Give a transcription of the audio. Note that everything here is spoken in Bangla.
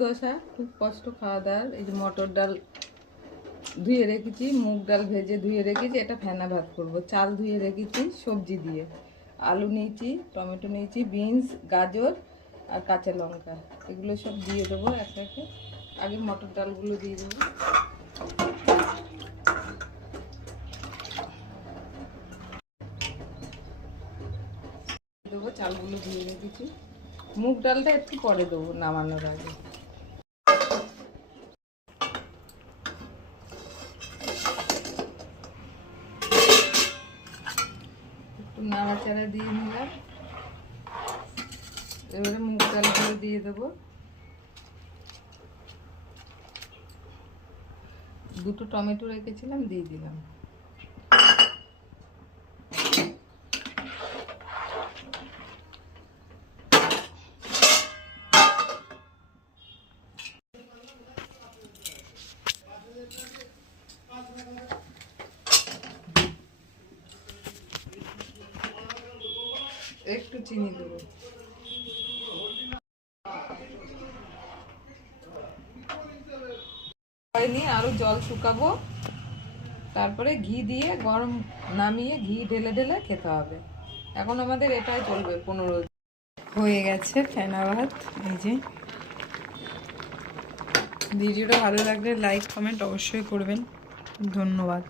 দোসা খুব কষ্ট খাওয়া দাওয়ার। এই যে মটর ডাল ধুয়ে রেখেছি, মুগ ডাল ভেজে ধুয়ে রেখেছি, এটা ফেনা ভাত করব। চাল ধুয়ে রেখেছি সবজি দিয়ে, আলু নিয়েছি, টমেটো নিয়েছি, বিনস, গাজর আর কাঁচা লঙ্কা, এগুলো সব দিয়ে দেবো এক একে। আগে মটর ডালগুলো দিয়ে দেবো, চালগুলো দিয়ে রেখেছি। মুগ ডালটা একটু পরে দেবো নামানোর আগে। একটু নাড়াচাড়া দিয়ে নিলাম। এবারে মুগ ডালগুলো দিয়ে দেবো। দুটো টমেটো রেখেছিলাম, দিয়ে দিলাম। একটু চিনি দেবো। হয়নি, আরো জল শুকাবো, তারপরে ঘি দিয়ে গরম নামিয়ে ঘি ঢেলে ঢেলে খেতে হবে। এখন আমাদের এটাই চলবে 15 দিন। হয়ে গেছে ফেনা ভাত। এই যে, ভিডিওটা ভালো লাগলে লাইক কমেন্ট অবশ্যই করবেন। ধন্যবাদ।